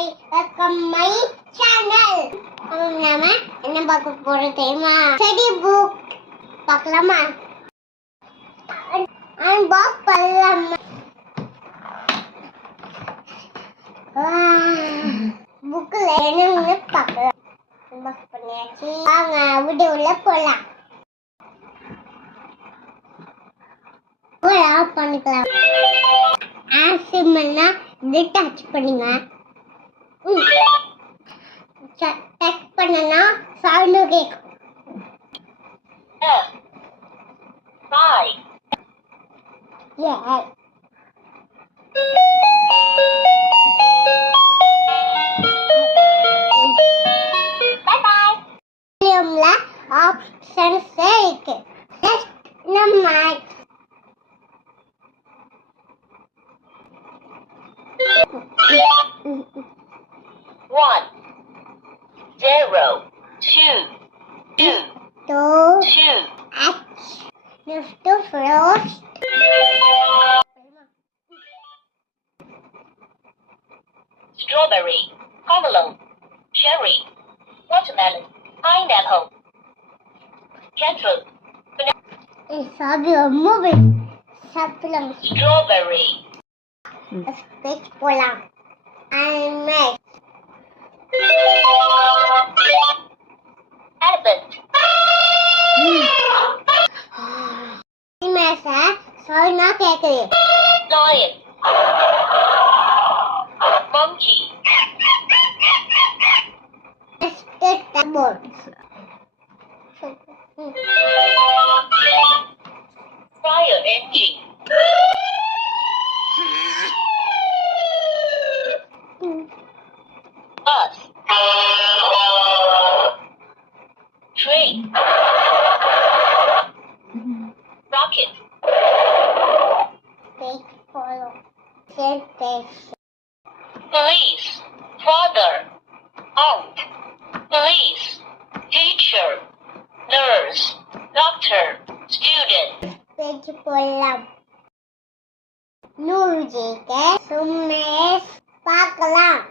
Hi welcome my channel. நாம என்ன பார்க்க போறோம் தெரியுமா? ஸ்டடி புக் பார்க்கலாமா? அன்பாக்ஸ் பண்ணலாமா? புக்ல என்னன்னு பார்க்கலாம். அன்பாக்ஸ் பண்ணியாச்சு. வாங்க வீடியோல போலாம். ஆஃப் பண்ணிக்கலாம். ஆசிமன்னா இது டச் பண்ணுங்க. டச் பண்ணனா சவுண்ட் கேட்கும். ஆப்ஷன்ஸ் இருக்கு. நம்ம 1 0 2 2 2 Lift to frost. Strawberry, pomelo, cherry, watermelon, pineapple, cantaloupe, Sabi moving. Sabi lang. strawberry, Speech ko lang. I'm next. elephant, Mesa, sorry na keke. lion, monkey, Stick the board. fire engine, bus, train, rocket, Speech follow. Sentence. police, father, aunt, police, teacher, nurse, doctor, student, Speech ko lang. Music. Sumes. Pak lang.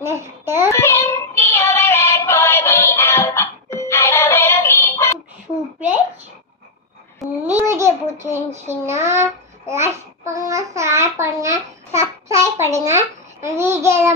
Next. Super. Ini video பிடிச்சிருந்துச்சுன்னா லைக் பண்ணுங்க, ஷேர் பண்ணுங்க, சப்ஸ்கிரைப் பண்ணுங்க. வீடியோல